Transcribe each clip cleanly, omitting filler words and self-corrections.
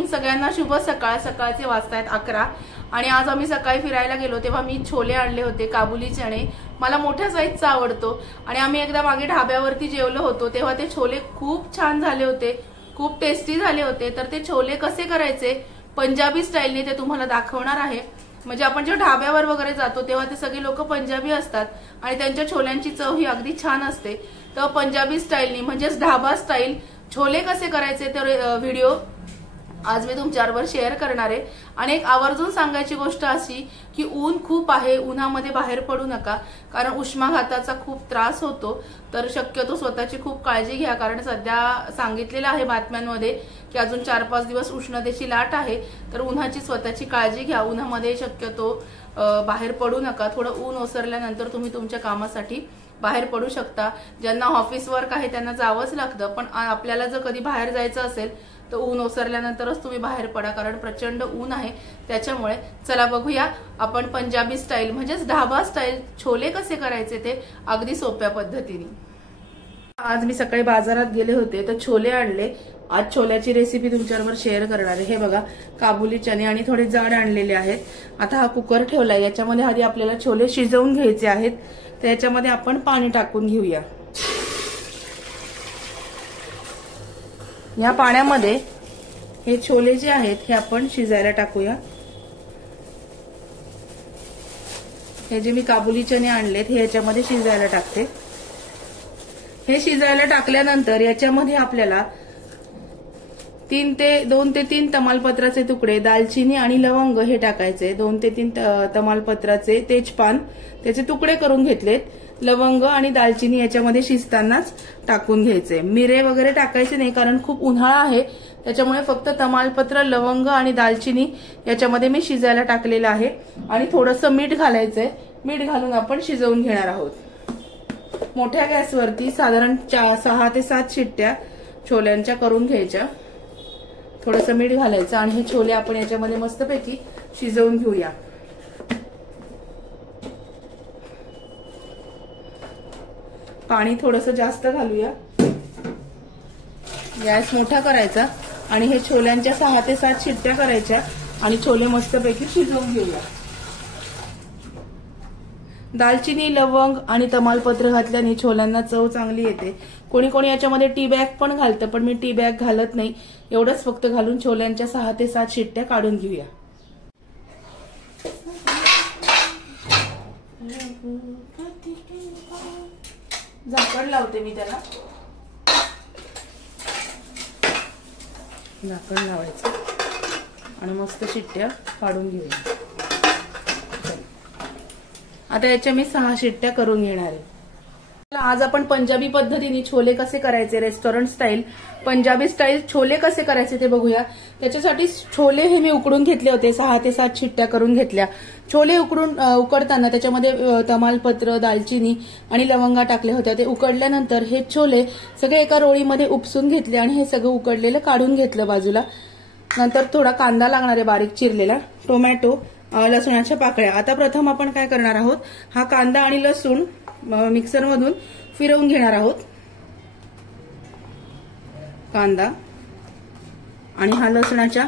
Morning सगळ्यांना, शुभ सकाळ. सकाळचे वाजतायत 11 आणि आज आम्ही सकाळी फिरायला गेलो तेव्हा मी छोले आणले होते, काबुली चणे. मला मोठ्या साईजचा आवडतो आणि आम्ही एकदा मागे ढाब्यावरती जेवलो होतो तेव्हा ते छोले खूप छान झाले होते, खूप टेस्टी झाले होते. तर ते छोले कसे करायचे पंजाबी स्टाईलने ते तुम्हाला दाखवणार आहे. म्हणजे आपण जेव्हा ढाब्यावर वगैरे जातो तेव्हा ते सगळे लोक पंजाबी असतात आणि त्यांच्या छोल्यांची चव ही अगदी छान असते. तर पंजाबी स्टाईलनी म्हणजेच ढाबा स्टाईल छोले कसे करायचे तर व्हिडिओ आज मी तुमच्याबरोबर शेअर करणार आहे. आणि एक आवर्जून सांगायची गोष्ट अशी की ऊन खूप आहे, उन्हामध्ये बाहेर पडू नका कारण उष्माघाताचा खूप त्रास होतो. तर शक्यतो स्वतःची खूप काळजी घ्या कारण सध्या सांगितलेलं आहे बातम्यांमध्ये की अजून 4-5 दिवस उष्णतेची लाट आहे. तर उन्हाची स्वतःची काळजी घ्या, उन्हामध्ये शक्यतो बाहेर पडू नका. थोडं ऊन ओसरल्यानंतर तुम्ही तुमच्या कामासाठी बाहेर पडू शकता. ज्यांना ऑफिस वर्क आहे त्यांना जावंच लागतं, पण आपल्याला जर कधी बाहेर जायचं असेल तर ऊन ओसरल्यानंतरच तुम्ही बाहेर पडा कारण प्रचंड ऊन आहे. त्याच्यामुळे चला बघूया आपण पंजाबी स्टाईल म्हणजेच ढाबा स्टाईल छोले कसे करायचे ते अगदी सोप्या पद्धतीने. आज मी सकाळी बाजारात गेले होते तर छोले आणले. आज छोल्याची रेसिपी तुमच्याबरोबर शेअर करणार आहे. हे बघा काबुली चणे आणि थोडे जाड आणलेले आहेत. आता हा कुकर ठेवलाय, याच्यामध्ये आधी आपल्याला छोले शिजवून घ्यायचे आहेत. तर याच्यामध्ये आपण पाणी टाकून घेऊया. या पाण्यामध्ये हे छोले जे आहेत हे आपण शिजायला टाकूया. हे जे मी काबुली चणे आणलेत हे याच्यामध्ये शिजायला टाकते. हे शिजायला टाकल्यानंतर याच्यामध्ये आपल्याला 2 ते 3 तमालपत्राचे तुकडे, दालचिनी आणि लवंग हे टाकायचे. 2 ते 3 तमालपत्राचे तेजपान त्याचे तुकडे करून घेतलेत. लवंग आणि दालचिनी याच्यामध्ये शिजतानाच टाकून घ्यायचे. मिरे वगैरे टाकायचे नाही कारण खूप उन्हाळा आहे, त्याच्यामुळे फक्त तमालपत्र, लवंग आणि दालचिनी याच्यामध्ये मी शिजायला टाकलेलं आहे. आणि थोडंसं मीठ घालायचंय. मीठ घालून आपण शिजवून घेणार आहोत. मोठ्या गॅसवरती साधारण 6 ते 7 शिट्ट्या छोल्यांच्या करून घ्यायच्या. थोडंसं मीठ घालायचं आणि हे छोले आपण याच्यामध्ये मस्तपैकी शिजवून घेऊया. पाणी थोडंसं जास्त घालूया. गॅस मोठा करायचा आणि हे छोल्यांच्या 6 ते 7 शिट्ट्या करायच्या आणि छोले मस्तपैकी शिजवून घेऊया. दालचिनी, लवंग आणि तमालपत्र घातल्याने छोल्यांना चव चांगली येते. कोणी कोणी याच्यामध्ये टी बॅग पण घालतं, पण मी टी बॅग घालत नाही. एवढंच फक्त घालून छोल्यांच्या 6 ते 7 शिट्ट्या काढून घेऊया. झाकण लावते मी त्याला. झाकण लावायचं आणि मस्त शिट्ट्या काढून घेऊया. आता याच्या मी 6 शिट्ट्या करून घेणार आहे. आज आपण पंजाबी पद्धतीने छोले कसे करायचे, restaurant style Punjabi style chole कसे करायचे ते बघूया. त्याच्यासाठी छोले हे मी उकडून घेतले होते. 6 ते 7 शिट्ट्या करून घेतल्या. छोले उकडताना त्याच्यामध्ये तमालपत्र, दालचिनी आणि लवंगा टाकल्या होत्या. ते उकडल्यानंतर हे छोले सगळे एका रोळीमध्ये उपसून घेतले आणि हे सगळं उकडलेलं काढून घेतलं बाजूला. नंतर थोडा कांदा लागणार आहे बारीक चिरलेला, टोमॅटो, लसूणाच्या पाकळ्या. आता प्रथम आपण काय करणार आहोत, हा कांदा आणि लसूण मिक्सरमधून फिरवून घेणार आहोत. कांदा आणि हा लसणाच्या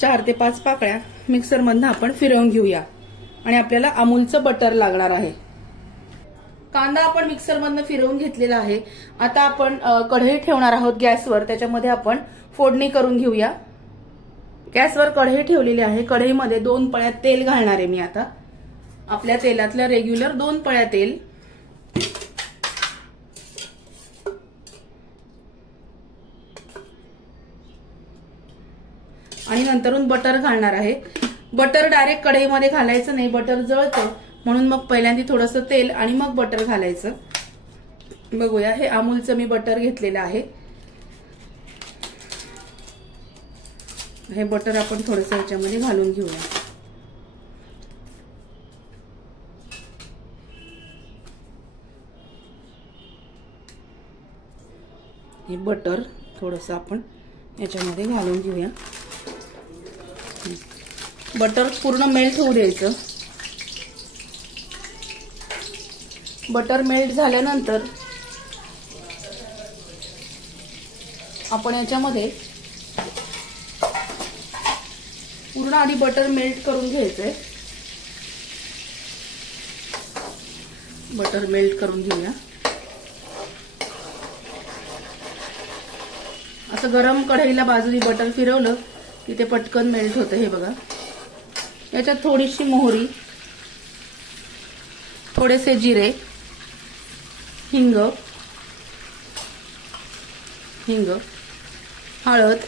4 ते 5 पाकळ्या मिक्सरमधून आपण फिरवून घेऊया. आणि आपल्याला अमूलचं बटर लागणार आहे. कांदा आपण मिक्सरमधून फिरवून घेतलेला आहे. आता आपण कढई ठेवणार आहोत गॅसवर. त्याच्यामध्ये आपण फोडणी करून घेऊया. गॅसवर कढई ठेवलेली आहे. कढईमध्ये 2 पळ्या तेल घालणार आहे मी. आता आपल्या तेलातल्या रेग्युलर 2 पळ्या तेल. आणि नंतरून बटर घालणार आहे. बटर डायरेक्ट कढईमध्ये घालायचं नाही, बटर जळतं. म्हणून मग पहिल्यांदा थोडंसं तेल आणि मग बटर घालायचं. बघूया, हे अमूलचं मी बटर घेतलेलं आहे. हे बटर आपण थोडंसं याच्यामध्ये घालून घेऊया. हे बटर थोडंसं आपण याच्यामध्ये घालून घेऊया. बटर पूर्ण मेल्ट होऊ द्यायचं. बटर मेल्ट झाल्यानंतर आपण याच्यामध्ये पूर्ण आधी बटर मेल्ट करून घ्यायचंय. बटर मेल्ट करून घेऊया. असं गरम कढईला बाजूनी बटर फिरवलं की ते पटकन मेल्ट होतं. हे बघा. याच्यात थोडीशी मोहरी, थोडेसे जिरे, हिंग, हळद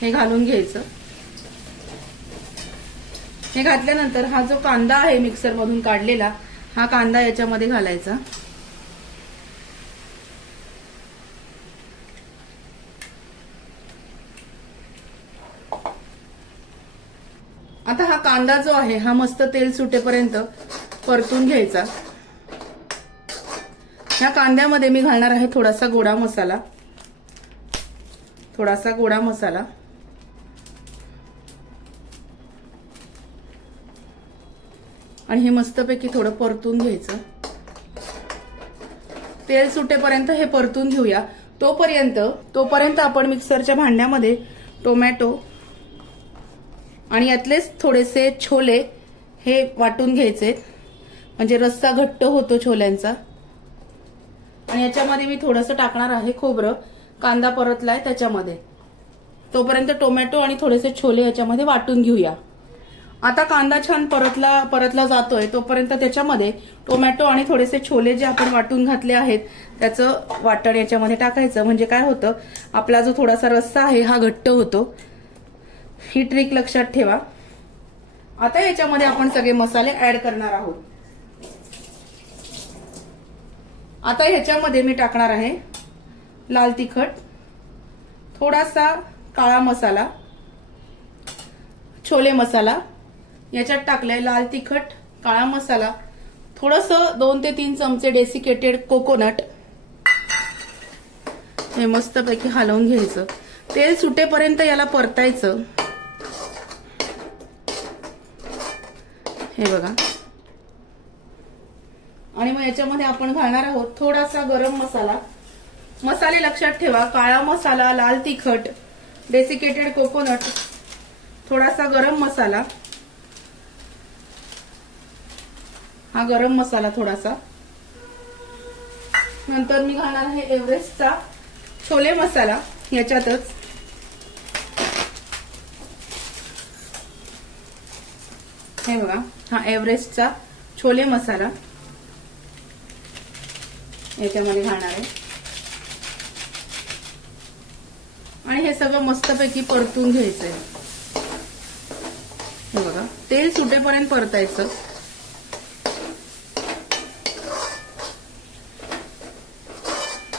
हे घालून घ्यायचं. हे घातल्यानंतर हा जो कांदा आहे मिक्सर मधून काढलेला, हा कांदा याच्यामध्ये घालायचा. आता हा कांदा जो आहे हा मस्त तेल सुटेपर्यंत परतून घ्यायचा. ह्या कांद्यामध्ये मी घालणार आहे थोडासा गोडा मसाला, आणि हे मस्तपैकी थोडं परतून घ्यायचं. तेल सुटेपर्यंत हे परतून घेऊया. तोपर्यंत आपण मिक्सरच्या भांड्यामध्ये टोमॅटो आणि यातलेच थोडेसे छोले हे वाटून घ्यायचे, म्हणजे रस्सा घट्ट होतो छोल्यांचा. आणि याच्यामध्ये मी थोडंसं टाकणार आहे खोबरं. कांदा परतलाय त्याच्यामध्ये. तोपर्यंत टोमॅटो आणि थोडेसे छोले याच्यामध्ये वाटून घेऊया. आता कांदा छान परतला जातोय तोपर्यंत त्याच्यामध्ये टोमॅटो आणि थोडेसे छोले जे आपण वाटून घातले आहेत त्याचं वाटण याच्यामध्ये टाकायचं. म्हणजे काय होतं, आपला जो थोडासा रस्सा आहे हा घट्ट होतो. ही ट्रिक लक्षात ठेवा. आता याच्यामध्ये आपण सगळे मसाले ऍड करणार आहोत. आता ह्याच्यामध्ये मी टाकणार आहे लाल तिखट, थोडासा काळा मसाला, छोले मसाला याच्यात टाकलाय. लाल तिखट, काळा मसाला, थोडंसं 2 ते 3 चमचे डेसिकेटेड कोकोनट. हे मस्तपैकी हलवून घ्यायचं. तेल सुटेपर्यंत याला परतायचं. हे बघा. आणि मग याच्यामध्ये आपण घालणार आहोत थोडासा गरम मसाला. मसाले लक्षात ठेवा, काळा मसाला, लाल तिखट, डेसिकेटेड कोकोनट, थोडासा गरम मसाला. हा गरम मसाला थोडासा. नंतर मी घालणार आहे एव्हरेस्टचा छोले मसाला याच्यातच. हे बघा, हा एव्हरेस्टचा छोले मसाला याच्यामध्ये घालणार आहे. आणि हे सगळं मस्तपैकी परतून घ्यायचंय. हे बघा, तेल सुटेपर्यंत परतायचं.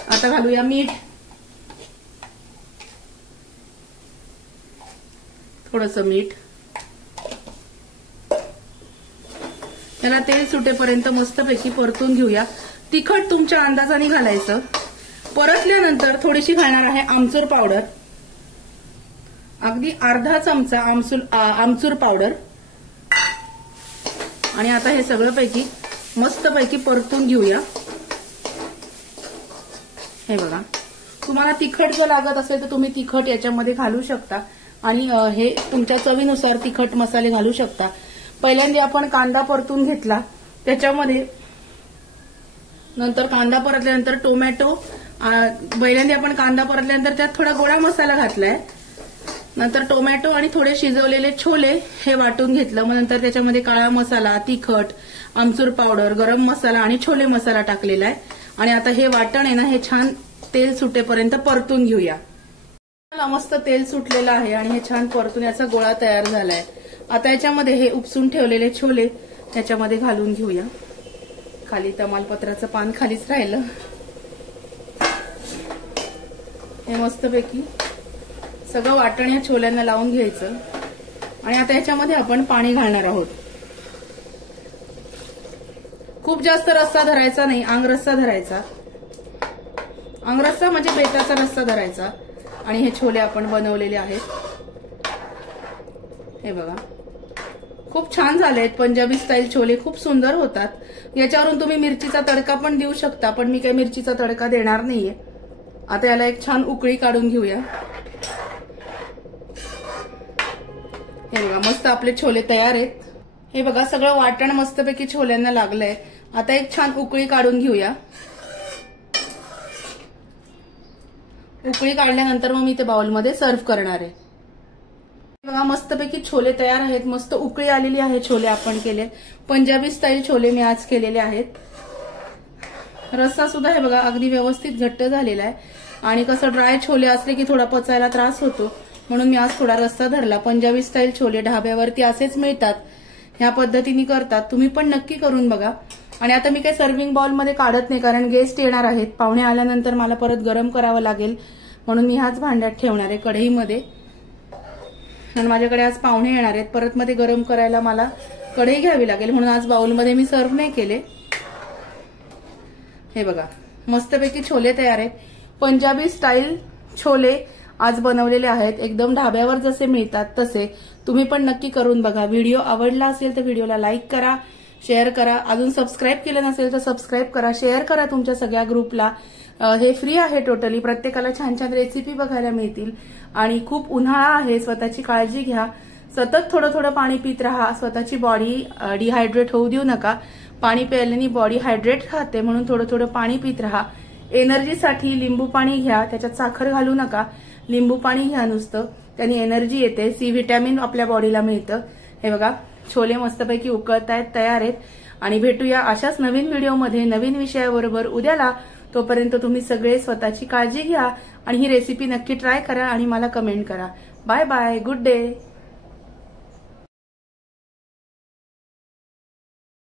आता घालूया मीठ, थोडंसं मीठ. त्याला तेल सुटेपर्यंत मस्तपैकी परतून घेऊया. तिखट तुमच्या अंदाजाने घालायचं. परतल्यानंतर थोडीशी घालणार आहे आमचूर पावडर, अगदी अर्धा चमचा आमचूर पावडर. आणि आता हे सगळं पैकी मस्तपैकी परतून घेऊया. हे बघा, तुम्हाला तिखट जर लागत असेल तर तुम्ही तिखट याच्यामध्ये घालू शकता आणि हे तुमच्या चवीनुसार तिखट मसाले घालू शकता. पहिल्यांदा आपण कांदा परतून घेतला, त्याच्यामध्ये नंतर कांदा परतल्यानंतर टोमॅटो, पहिल्यांदा आपण कांदा परतल्यानंतर त्यात थोडा गोडा मसाला घातलाय. नंतर टोमॅटो आणि थोडे शिजवलेले छोले हे वाटून घेतलं. मग नंतर त्याच्यामध्ये काळा मसाला, तिखट, आमचूर पावडर, गरम मसाला आणि छोले मसाला टाकलेला आहे. आणि आता हे वाटण आहे ना, हे छान तेल सुटेपर्यंत परतून घेऊया. मस्त तेल सुटलेलं आहे आणि हे छान परतून याचा गोळा तयार झालाय. आता याच्यामध्ये हे उपसून ठेवलेले छोले त्याच्यामध्ये घालून घेऊया. खाली तमालपत्राचं पान खालीच राहिलं. हे मस्तपैकी सगळं वाटण या छोल्यांना लावून घ्यायचं. आणि आता याच्यामध्ये आपण पाणी घालणार आहोत. खूप जास्त रस्सा धरायचा नाही, अंगरस्सा धरायचा. अंगरस्सा म्हणजे बेताचा रस्सा धरायचा. आणि हे छोले आपण बनवलेले आहेत. हे बघा, खूप छान झालेत. पंजाबी स्टाईल छोले खूप सुंदर होतात. याच्यावरून तुम्ही मिरचीचा तडका पण देऊ शकता, पण मी काही मिरचीचा तडका देणार नाहीये. आता याला एक छान उकळी काढून घेऊया. हे बघा मस्त आपले छोले तयार आहेत. हे बघा सगळं वाटण मस्तपैकी छोल्यांना लागलंय. आता एक छान उकळी काढून घेऊया. उकळी काढल्यानंतर मग मी ते बाउलमध्ये सर्व्ह करणार आहे. बघा मस्तपैकी छोले तयार आहेत. मस्त उकळी आलेली आहे. छोले आपण केले पंजाबी स्टाईल छोले मी आज केलेले आहेत. रस्सा सुद्धा हे बघा अगदी व्यवस्थित घट्ट झालेला आहे. आणि कसं ड्राय छोले असले की थोडा पचायला त्रास होतो म्हणून मी आज थोडा रस्सा धरला. पंजाबी स्टाईल छोले ढाब्यावरती असेच मिळतात. ह्या पद्धतीने करतात. तुम्ही पण नक्की करून बघा. आणि आता मी काही सर्व्हिंग बाउलमध्ये काढत नाही कारण गेस्ट येणार आहेत. पाहुणे आल्यानंतर मला परत गरम करावं लागेल म्हणून मी ह्याच भांड्यात ठेवणार आहे कढईमध्ये. आणि माझ्याकडे आज पाहुणे येणार आहेत. परत मध्ये गरम करायला मला कढई घ्यावी लागेल म्हणून आज बाउलमध्ये मी सर्व्ह नाही केले. हे बघा मस्तपैकी छोले तयार आहेत. पंजाबी स्टाईल छोले आज बनवलेले आहेत. एकदम ढाब्यावर जसे मिळतात तसे. तुम्ही पण नक्की करून बघा. व्हिडिओ आवडला असेल तर व्हिडिओला लाईक करा, शेअर करा. अजून सबस्क्राईब केलं नसेल तर सबस्क्राईब करा, शेअर करा तुमच्या सगळ्या ग्रुपला. हे फ्री आहे टोटली. प्रत्येकाला छान छान रेसिपी बघायला मिळतील. आणि खूप उन्हाळा आहे, स्वतःची काळजी घ्या. सतत थोडं थोडं पाणी पित राहा. स्वतःची बॉडी डिहायड्रेट होऊ देऊ नका. पाणी प्यायल्याने बॉडी हायड्रेट राहते म्हणून थोडं थोडं पाणी पित राहा. एनर्जीसाठी लिंबू पाणी घ्या. त्याच्यात साखर घालू नका. लिंबू पाणी घ्या नुसतं. त्याने एनर्जी येते. सी व्हिटॅमिन आपल्या बॉडीला मिळतं. हे बघा छोले मस्तपैकी उकळतायत, तयार आहेत. आणि भेटूया अशाच नवीन व्हिडिओमध्ये नवीन विषयाबरोबर उद्याला. तोपर्यंत तुम्ही सगळे स्वतःची काळजी घ्या आणि ही रेसिपी नक्की ट्राय करा आणि मला कमेंट करा. Bye bye. Good day.